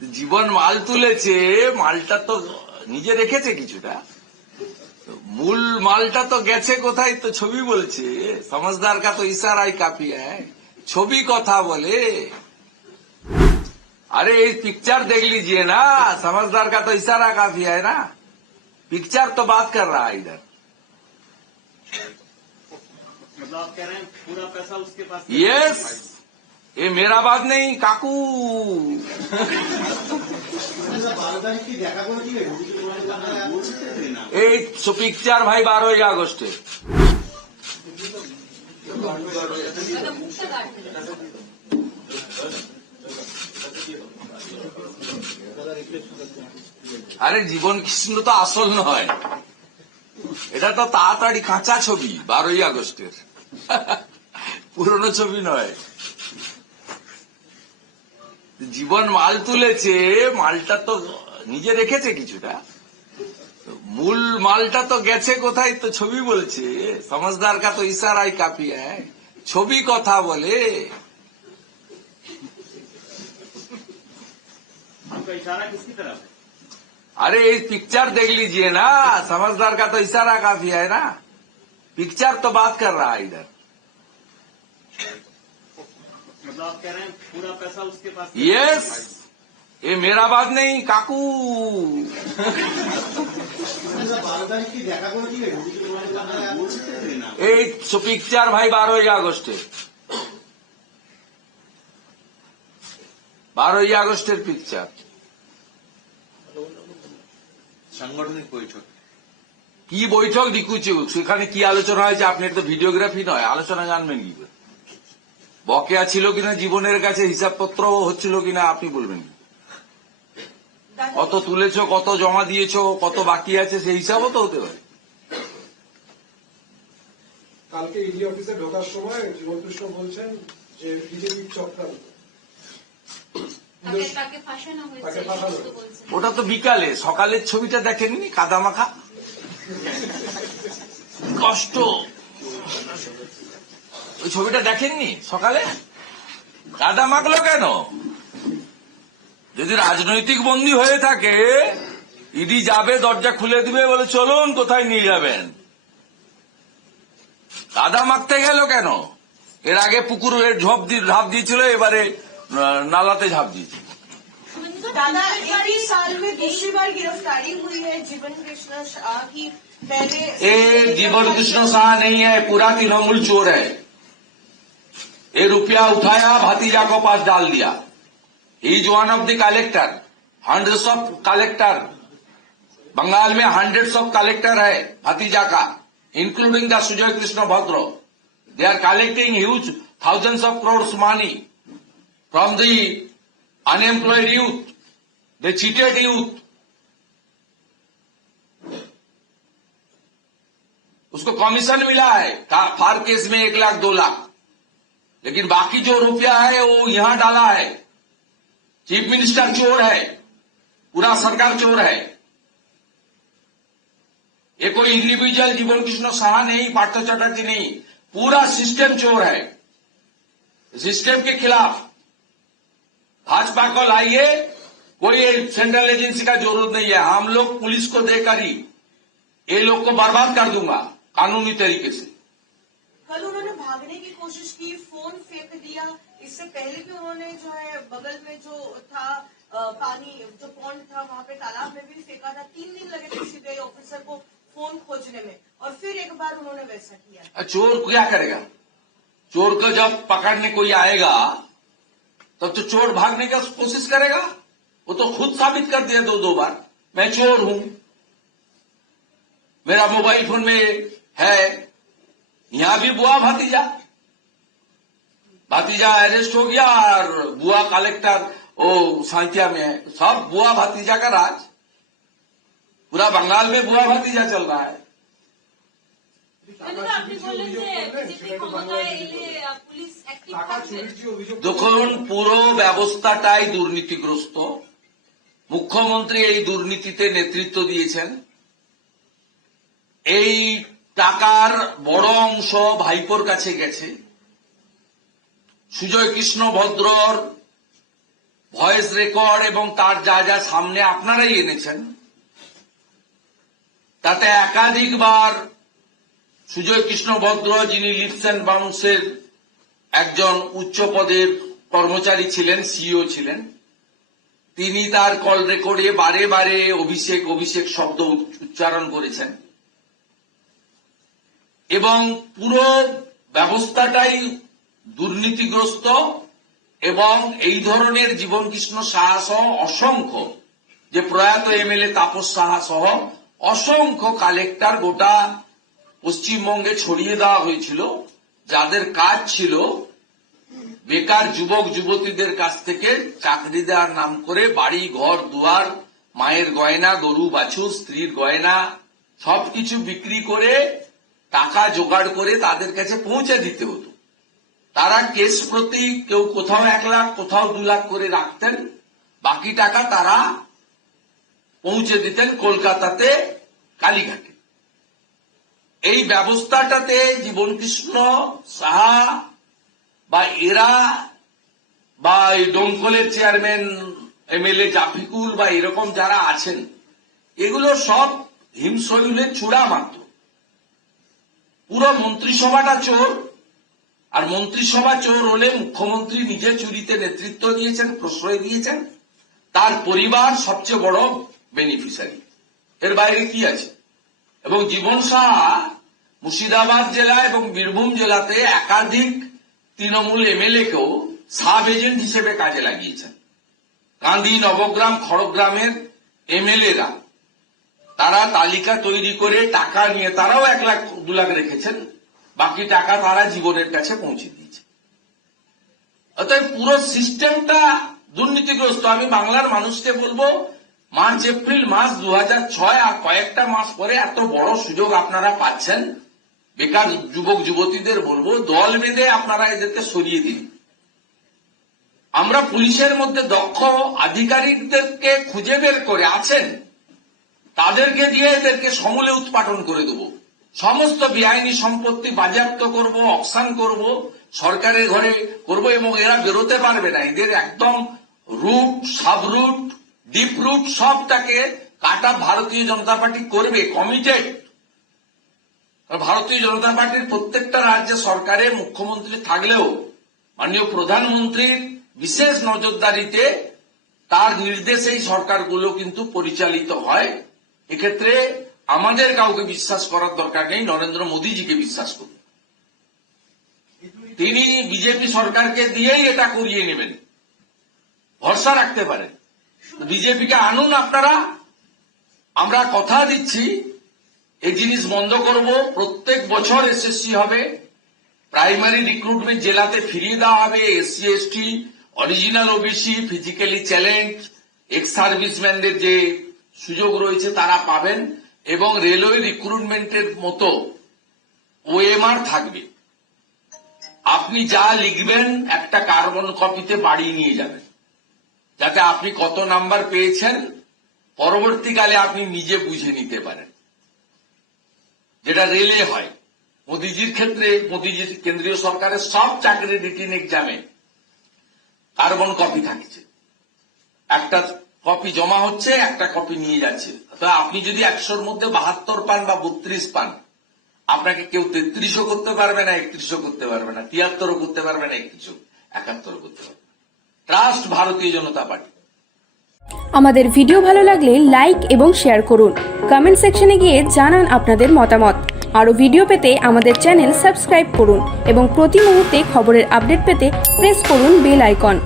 জীবন মাল তুলেছে মালটা তো নিজে রেখেছে কিছুটা মূল মালটা তো গেছে কোথায় তো ছবি বলছে সমজদার কা তো ইশারাই কাফি হ্যায় ছবি কথা বলে अरे ये पिक्चर देख लीजिए ना समझदार का तो इशारा काफी है ना पिक्चर तो बात कर रहा है इधर मतलब आप कह रहे हैं पूरा पैसा उसके पास यस এ মেরা বাদ নেই, কাকু। এই পিকচার ভাই বারোই আগস্টে। আরে জীবন কৃষ্ণ তো আসল নয়। এটা তো তাড়াতাড়ি কাঁচা ছবি, বারোই আগস্টের। পুরনো ছবি নয়। জীবন মাল তুলেছে মালটা তো নিজে রেখেছে কিছুটা মূল মালটা তো গেছে কোথায় তো ছবি বলছে সমজদার কা তো ইশারাই কাফি হ্যায় ছবি কথা বলে आपका इशारा किसकी तरफ है अरे ये पिक्चर देख लीजिए ना समझदार का तो इशारा काफी है ना पिक्चर तो बात कर रहा है इधर यस ये मेरा बात नहीं काकू বারো তারিখ কি দেখা করেছিলেন এই পিকচার ভাই বারোই আগস্টে বারোই আগস্টের পিকচার সাংগঠনিক বৈঠক কি বৈঠক দিকুচু সেখানে কি আলোচনা হয়েছে আপনি তো ভিডিওগ্রাফি নয় আলোচনা জানবেন কি করে? বকেয়া ছিল কিনা জীবনের কাছে হিসাবপত্র হচ্ছিল কিনা আপনি বলবেন। কত তুলেছ কত জমা দিয়েছ কত বাকি আছে সেই হিসাবও তো হতে পারে। কালকে ইডি অফিসে ঢোকার সময় জীবন কৃষ্ণ বলছেন যে বিজেপির চক্রান্ত। ওটা তো বিকালে সকালের ছবিটা দেখেননি কাদামাখা? কষ্ট। ওই ছবিটা দেখেননি সকালে কাদা মাখলো কেন যদি রাজনৈতিক বন্দী হয়ে থাকে ইডি যাবে দরজা খুলে দিবে বলে চলুন কোথায় নিয়ে যাবেন কাদা মাখতে গেল কেন এর আগে পুকুরে ঝোপ দিয়ে ঝাঁপ দিয়েছিল এবারে আহ, নালাতে ঝাঁপ দিয়েছে दादा इक्कीस साल में दूसरी बार गिरफ्तारी हुई है जीवन कृष्ण शाह की पहले ये जीवन कृष्ण शाह नहीं है पूरा तृणमूल चोर है ये रुपया उठाया, भतीजा को पास डाल दिया। He is one of the collector hundreds of collector Bengal में हंड्रेड्स ऑफ़ कलेक्टर है भतीजा का including the Sujay Krishna Bhadra they are collecting huge thousands of crore money from the unemployed youth they cheated youth उसको commission मिला है। फार case में एक लाख, दो लाख। लेकिन बाकी जो रुपया है, वो यहाँ डाला है। चीफ मिनिस्टर चोर है, पूरा सरकार चोर है। ये कोई इंडिविजुअल जीवन कृष्ण शाह नहीं, पार्थ चटर्जी नहीं, पूरा सिस्टम चोर है। सिस्टम के खिलाफ भाजपा को लाइए, कोई सेंट्रल एजेंसी का ज़रूरत नहीं है। हम लोग पुलिस को देकर ही ये लोग को बर्बाद कर दूँगा, कानूनी तरीके से। कल उन्होंने भागने की कोशिश की, फ़ोन फेंक दिया। इससे पहले भी उन्होंने जो है, बगल में जो था पानी, जो पॉन्ड था, वहाँ पे तालाब में भी फेंका था। तीन दिन लगे थे सीबीआई ऑफिसर को फ़ोन खोजने में। और फिर एक बार उन्होंने वैसा किया। चोर क्या करेगा? चोर को जब पकड़ने कोई आएगा, तब तो चोर भागने का कोशिश करेगा? वो तो खुद साबित कर दिया दो दो बार। मैं चोर हूँ। मेरा मोबाइल फ़ोन में है। यहाँ भी बुआ भतीजा। भतीजा अरेस्ट हो गया और बुआ कलेक्टर वो साइथिया में है सब बुआ भतीजा का राज पूरा बंगाल में बुआ भतीजा चल रहा है কিন্তু আপনি বললেন যে বিজেপি ক্ষমতায় এলে আহ, পুলিশ অ্যাক্টিভ টাকা থাকবে চুরির যে অভিযোগ দেখুন পুরো ব্যবস্থাটাই দুর্নীতিগ্রস্ত মুখ্যমন্ত্রী এই দুর্নীতিতে নেতৃত্ব দিয়েছেন এই টাকার বড় অংশ ভাইপোর কাছে গেছে সুজয় কৃষ্ণ ভদ্রর ভয়েস রেকর্ড এবং তার যা যা সামনে আপনারাই এনেছেন, তাতে একাধিকবার সুজয় কৃষ্ণ ভদ্র যিনি লিপস অ্যান্ড বাউন্সের একজন উচ্চ পদের কর্মচারী ছিলেন সিইও ছিলেন, তিনি তার কল রেকর্ডে বারে বারে অভিষেক অভিষেক শব্দ উচ্চারণ করেছেন। এবং পুরো ব্যবস্থাটাই দুর্নীতিগ্রস্ত এবং এই ধরনের জীবন কৃষ্ণ সাহা সহ অসংখ্য, যে প্রয়াত এমএলএ তাপস সাহা সহ অসংখ্য কালেক্টর গোটা পশ্চিমবঙ্গে ছড়িয়ে দেওয়া হয়েছিল, যাদের কাজ ছিল বেকার যুবক, যুবতীদের কাছ থেকে চাকরি দেওয়ার নাম করে বাড়ি, ঘর, দুয়ার, মায়ের গয়না, গরু, বাছুর, স্ত্রীর গয়না সবকিছু বিক্রি করে টাকা জোগাড় করে তাদের কাছে পৌঁছে দিতে হতো। তারা কেস প্রতি কেউ কোথাও এক লাখ, কোথাও দু লাখ করে রাখতেন। বাকি টাকা তারা পৌঁছে দিতেন কলকাতাতে, কালীঘাটে। এই ব্যবস্থাটাতে জীবনকৃষ্ণ সাহা বা এরা বা এই ডোমকলের চেয়ারম্যান, এমএলএ জাফিকুল বা এরকম যারা আছেন, এগুলো সব হিমশৈলের চূড়া মাত্র পুরো মন্ত্রিসভাটা চোর আর মন্ত্রিসভা চোর হলে মুখ্যমন্ত্রী নিজে চুরিতে নেতৃত্ব দিয়েছেন, প্রশ্রয় দিয়েছেন, তার পরিবার সবচেয়ে বড় বেনিফিশিয়ারি এর বাইরে কি আছে? এবং জীবন সাহা মুর্শিদাবাদ জেলা এবং বীরভূম জেলাতে একাধিক তৃণমূল এমএলএ কেও সাব এজেন্ট হিসেবে কাজে লাগিয়েছেন। গান্ধী নবগ্রাম খড়গ্রামের এমএলএরা, তারা তালিকা তৈরি করে টাকা নিয়ে তারাও এক লাখ দু লাখ রেখেছেন। বাকি টাকা তারা জীবনের কাছে পৌঁছে দিয়েছে। অতএব পুরো সিস্টেমটা দুর্নীতিগ্রস্ত। আমি বাংলার মানুষকে বলব, মার্চ, এপ্রিল মাস দু ছয় আর কয়েকটা মাস পরে এত বড় সুযোগ আপনারা পাচ্ছেন। বেকার যুবক, যুবতীদের বলব, দল বেঁধে আপনারা এদেরকে সরিয়ে দিন। আমরা পুলিশের মধ্যে দক্ষ আধিকারিকদেরকে খুঁজে বের করে আছেন, তাদেরকে দিয়ে এদেরকে সমূলে উৎপাটন করে দেব। সমস্ত বেআইনি সম্পত্তি বাজেয়াপ্ত করব, অকশান করব, সরকারের ঘরে করব এবং এরা বেরোতে পারবে না। এদের একদম root, sub root, deep root সবটাকে কাটা ভারতীয় জনতা পার্টি করবে কমিটেড ভারতীয় জনতা পার্টির প্রত্যেকটা রাজ্যে সরকারে মুখ্যমন্ত্রী থাকলেও, মাননীয় প্রধানমন্ত্রীর বিশেষ নজরদারিতে তার নির্দেশেই সরকারগুলো কিন্তু পরিচালিত হয়। এক্ষেত্রে আমাদের কাউকে বিশ্বাস করার দরকার নেই, নরেন্দ্র মোদীজিকে বিশ্বাস করুন। তিনি বিজেপি সরকারকে দিয়েই এটা করিয়ে নেবেন। ভরসা রাখতে পারেন। বিজেপিকে আনুন আপনারা। আমরা কথা দিচ্ছি, এই জিনিস বন্ধ করব। প্রত্যেক বছর এসএসসি হবে। প্রাইমারি রিক্রুটমেন্ট জেলাতে ফিরিয়ে দেওয়া হবে। SC, ST, original OBC, physically challenge, ex সার্ভিসম্যানদের যে সুযোগ রয়েছে তারা পাবেন। এবং রেলওয়ে রিক্রুটমেন্টের মতো ওএমআর থাকবে। আপনি যা লিখবেন একটা কার্বন কপিতে বাড়িয়ে নিয়ে যাবেন। যাতে আপনি কত নাম্বার পেয়েছেন, পরবর্তীকালে আপনি নিজে বুঝে নিতে পারেন। যেটা রেলে হয়। মোদিজির ক্ষেত্রে, মোদিজির কেন্দ্রীয় সরকারের সব চাকরি রিটিন এক্সামে কার্বন কপি থাকছে। একটা কপি জমা হচ্ছে, একটা কপি নিয়ে যাচ্ছে। আপনি যদি একশোর মধ্যে বাহাত্তর পান বা বত্রিশ পান, আপনাকে কেউ তেত্রিশও করতে পারবে না, একত্রিশও করতে পারবে না, তিয়াত্তরও করতে পারবে না, একত্রিশও, একাত্তরও করতে পারবে ট্রাস্ট ভারতীয় জনতা পার্টি। আমাদের ভিডিও ভালো লাগলে লাইক এবং শেয়ার করুন। কমেন্ট সেকশনে গিয়ে জানান আপনাদের মতামত। আরও ভিডিও পেতে আমাদের চ্যানেল সাবস্ক্রাইব করুন এবং প্রতি মুহূর্তে খবরের আপডেট পেতে প্রেস করুন বেল আইকন।